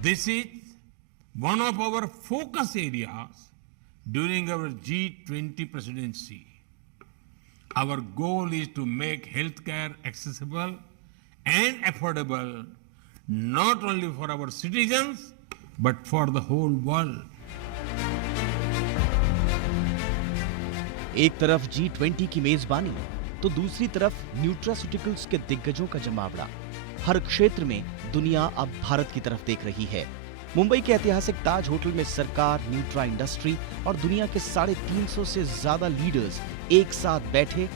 This is one of our focus areas during our G20 presidency. Our goal is to make healthcare accessible and affordable not only for our citizens but for the whole world. एक तरफ G20 की मेजबानी तो दूसरी तरफ nutraceuticals के दिग्गजों का जमावड़ा। हर क्षेत्र में दुनिया अब भारत की तरफ देख रही है। मुंबई के ऐतिहासिक ताज होटल में सरकार, न्यूट्रा इंडस्ट्री और दुनिया के 350 से ज्यादा लीडर्स एक साथ बैठे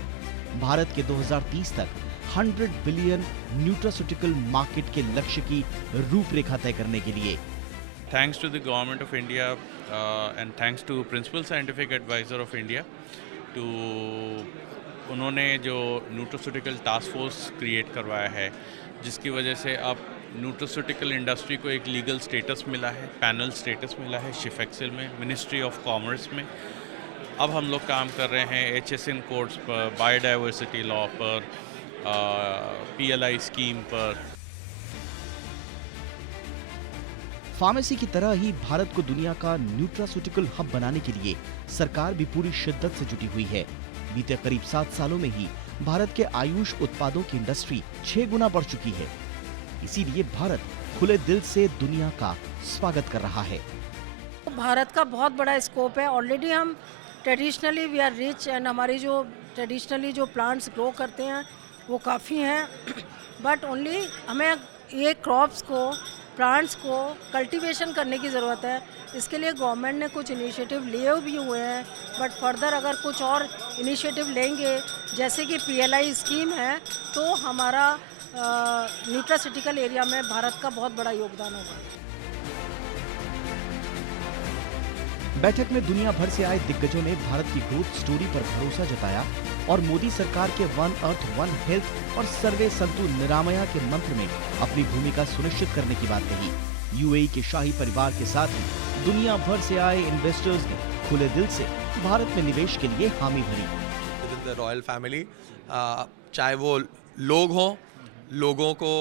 भारत के 2030 तक 100 बिलियन न्यूट्रास्यूटिकल मार्केट के लक्ष्य की रूपरेखा तय करने के लिए। Thanks to the Government of India and thanks to Principal Scientific Advisor of India to उन्होंने जो न्यूट्रास्यूटिकल टास्क फोर्स क्रिएट करवाया है, जिसकी वजह से अब न्यूट्रास्यूटिकल इंडस्ट्री को एक लीगल स्टेटस मिला है, पैनल स्टेटस मिला है शिफेक्सिल में, मिनिस्ट्री ऑफ कॉमर्स में। अब हम लोग काम कर रहे हैं HSN कोड्स पर, बायोडाइवर्सिटी लॉ पर, PLI स्कीम पर। फार्मेसी की तरह ही भारत को दुनिया का न्यूट्रास्यूटिकल हब बनाने के लिए सरकार भी पूरी शिद्दत से जुटी हुई है। बीते करीब 7 सालों में ही भारत के आयुष उत्पादों की इंडस्ट्री 6 गुना बढ़ चुकी है। इसीलिए भारत खुले दिल से दुनिया का स्वागत कर रहा है। भारत का बहुत बड़ा स्कोप है। ऑलरेडी हम traditionally we are rich and हमारी जो ट्रेडिशनली जो प्लांट्स ग्रो करते हैं वो काफ़ी हैं, बट ओनली हमें ये क्रॉप्स को, प्लांट्स को कल्टीवेशन करने की ज़रूरत है। इसके लिए गवर्नमेंट ने कुछ इनिशिएटिव लिए भी हुए हैं, बट फर्दर अगर कुछ और इनिशिएटिव लेंगे जैसे कि PLI स्कीम है तो हमारा न्यूट्रास्यूटिकल एरिया में भारत का बहुत बड़ा योगदान होगा। बैठक में दुनिया भर से आए दिग्गजों ने भारत की ग्रोथ स्टोरी पर भरोसा जताया और मोदी सरकार के वन अर्थ वन हेल्थ और सर्वे संतु निरामया के मंत्र में अपनी भूमिका सुनिश्चित करने की बात कही। UAE के शाही परिवार के साथ ही दुनिया भर से आए इन्वेस्टर्स ने खुले दिल से भारत में निवेश के लिए हामी भरी। रॉयल फैमिली, चाहे वो लोग हों, लोगों को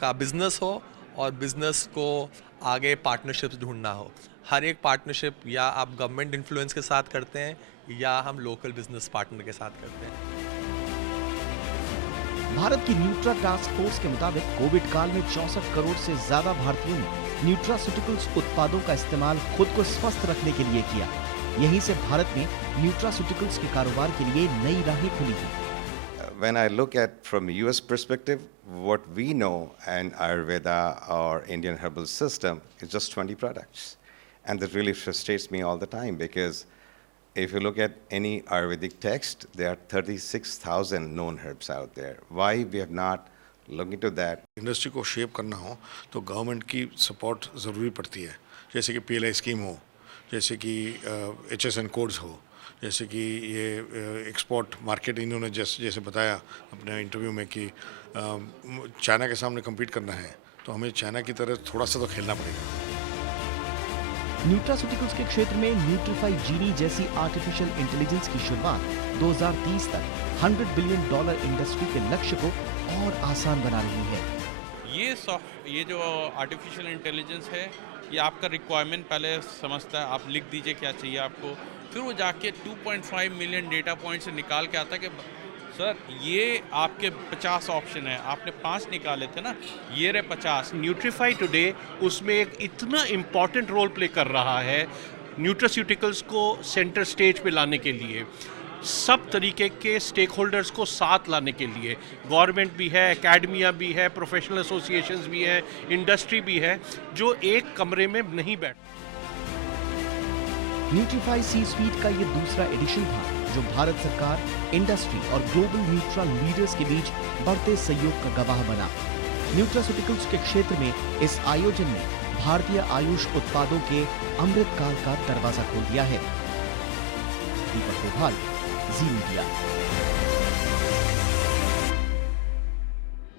का बिजनेस हो और बिजनेस को आगे पार्टनरशिप्स ढूंढना हो, हर एक पार्टनरशिप या आप गवर्नमेंट इन्फ्लुएंस के साथ करते हैं या हम लोकल बिजनेस पार्टनर के साथ करते हैं। भारत की न्यूट्रा टास्क फोर्स के मुताबिक कोविड काल में 64 करोड़ से ज्यादा भारतीयों ने न्यूट्रास्यूटिकल्स उत्पादों का इस्तेमाल खुद को स्वस्थ रखने के लिए किया। यहीं से भारत में न्यूट्रास्यूटिकल्स के कारोबार के लिए नई राहें खुली हैं। When I look at from US perspective, what we know in Ayurveda or Indian herbal system is just 20 products. And that really frustrates me all the time because if you look at any Ayurvedic text, there are 36,000 known herbs out there. Why we have not looked into that? Industry को shape करना हो तो government की support ज़रूरी पड़ती है, जैसे कि PLI स्कीम हो, जैसे कि HSN कोड्स हो, जैसे कि ये एक्सपोर्ट मार्केट इन्होंने जैसे बताया अपने इंटरव्यू में कि चाइना के सामने कम्पीट करना है तो हमें चाइना की तरह थोड़ा सा तो खेलना पड़ेगा। न्यूट्रास्यूटिकल्स के क्षेत्र में न्यूट्रीफाई जीनी जैसी आर्टिफिशियल इंटेलिजेंस की शुरुआत 2030 तक $100 बिलियन इंडस्ट्री के लक्ष्य को और आसान बना रही है। ये जो आर्टिफिशियल इंटेलिजेंस है, ये आपका रिक्वायरमेंट पहले समझता है, आप लिख दीजिए क्या चाहिए आपको, फिर वो जाके 2.5 मिलियन डेटा पॉइंट से निकाल के आता है कि सर ये आपके 50 ऑप्शन है, आपने 5 निकाले थे ना, ये रहे 50। न्यूट्रीफाई टुडे उसमें एक इतना इम्पॉर्टेंट रोल प्ले कर रहा है न्यूट्रास्यूटिकल्स को सेंटर स्टेज पे लाने के लिए, सब तरीके के स्टेक होल्डर्स को साथ लाने के लिए। गवर्नमेंट भी है, एकेडमिया भी है, प्रोफेशनल एसोसिएशंस भी है, इंडस्ट्री भी है, जो एक कमरे में नहीं बैठ। न्यूट्रीफाई सी स्वीट का ये दूसरा एडिशन था जो भारत सरकार, इंडस्ट्री और ग्लोबल न्यूट्रा लीडर्स के बीच बढ़ते सहयोग का गवाह बना। न्यूट्रास्यूटिकल्स के क्षेत्र में इस आयोजन ने भारतीय आयुष उत्पादों के अमृतकाल का दरवाजा खोल दिया है। दीपक गोपाल, जी मीडिया।